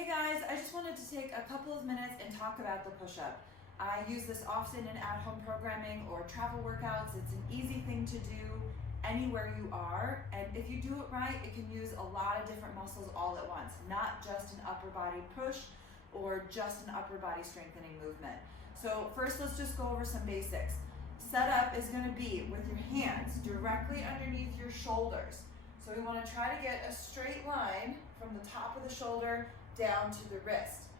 Hey guys, I just wanted to take a couple of minutes and talk about the push-up. I use this often in at-home programming or travel workouts. It's an easy thing to do anywhere you are, and if you do it right, it can use a lot of different muscles all at once, not just an upper body push or just an upper body strengthening movement. So first, let's just go over some basics. Setup is going to be with your hands directly underneath your shoulders. So we want to try to get a straight line from the top of the shoulder down to the wrist.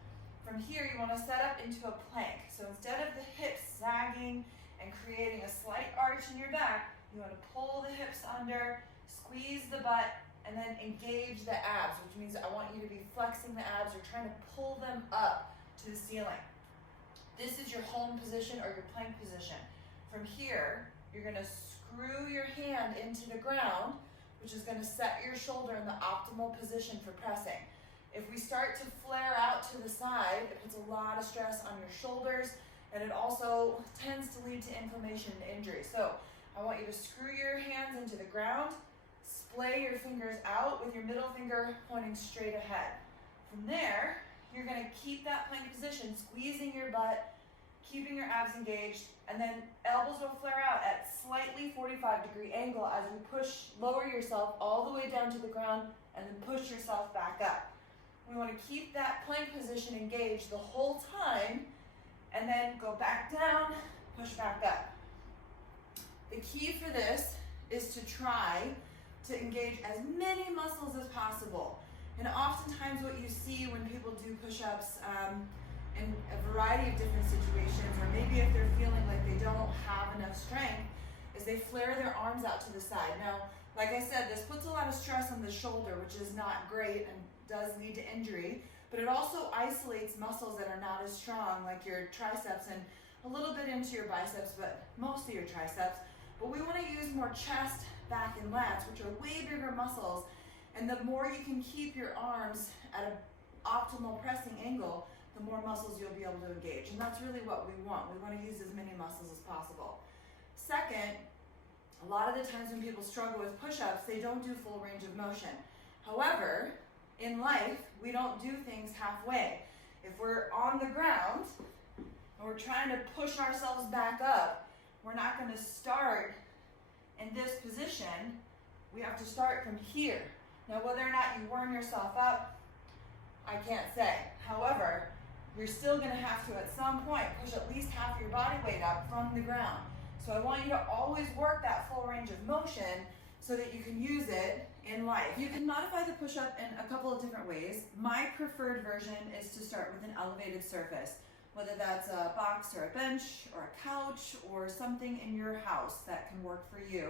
From here, you want to set up into a plank. So instead of the hips sagging and creating a slight arch in your back, you want to pull the hips under, squeeze the butt, and then engage the abs, which means I want you to be flexing the abs or trying to pull them up to the ceiling. This is your home position or your plank position. From here, you're going to screw your hand into the ground, which is going to set your shoulder in the optimal position for pressing. If we start to flare out to the side, it puts a lot of stress on your shoulders, and it also tends to lead to inflammation and injury. So I want you to screw your hands into the ground, splay your fingers out with your middle finger pointing straight ahead. From there, you're going to keep that plank position, squeezing your butt, keeping your abs engaged, and then elbows will flare out at slightly 45-degree angle as you lower yourself all the way down to the ground and then push yourself back up. We want to keep that plank position engaged the whole time and then go back down, push back up. The key for this is to try to engage as many muscles as possible. And oftentimes what you see when people do push-ups in a variety of different situations, or maybe if they're feeling like they don't have enough strength, is they flare their arms out to the side. Now, like I said, this puts a lot of stress on the shoulder, which is not great and does lead to injury, but it also isolates muscles that are not as strong, like your triceps and a little bit into your biceps, but mostly your triceps. But we want to use more chest, back, and lats, which are way bigger muscles, and the more you can keep your arms at an optimal pressing angle, the more muscles you'll be able to engage. And that's really what we want. We want to use as many muscles as possible. Second, a lot of the times when people struggle with push-ups, they don't do full range of motion. However, in life, we don't do things halfway. If we're on the ground and we're trying to push ourselves back up, we're not going to start in this position. We have to start from here. Now, whether or not you warm yourself up, I can't say. However, you're still going to have to, at some point, push at least half your body weight up from the ground. So I want you to always work that full range of motion so that you can use it in life. You can modify the push-up in a couple of different ways. My preferred version is to start with an elevated surface, whether that's a box or a bench or a couch or something in your house that can work for you.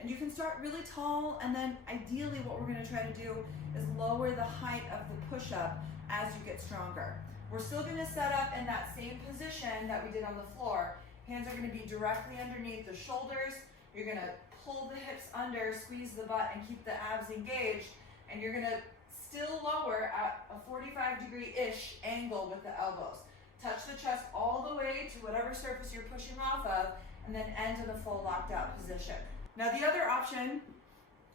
And you can start really tall, and then ideally what we're going to try to do is lower the height of the push-up as you get stronger. We're still going to set up in that same position that we did on the floor. Hands are going to be directly underneath the shoulders. You're going to pull the hips under, squeeze the butt, and keep the abs engaged. And you're going to still lower at a 45-degree-ish angle with the elbows. Touch the chest all the way to whatever surface you're pushing off of, and then end in a full locked out position. Now the other option,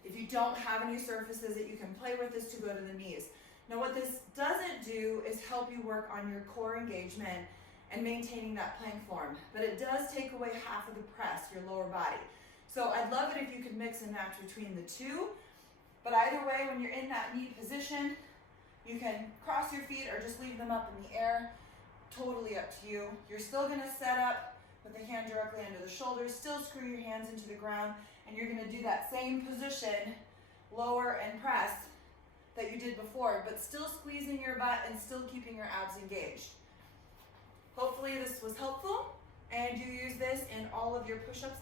if you don't have any surfaces that you can play with, is to go to the knees. Now what this doesn't do is help you work on your core engagement and maintaining that plank form, but it does take away half of the press, your lower body. So I'd love it if you could mix and match between the two, but either way, when you're in that knee position, you can cross your feet or just leave them up in the air, totally up to you. You're still gonna set up with the hand directly under the shoulders, still screw your hands into the ground, and you're gonna do that same position, lower and press, that you did before, but still squeezing your butt and still keeping your abs engaged. Hopefully this was helpful, and you use this in all of your push-ups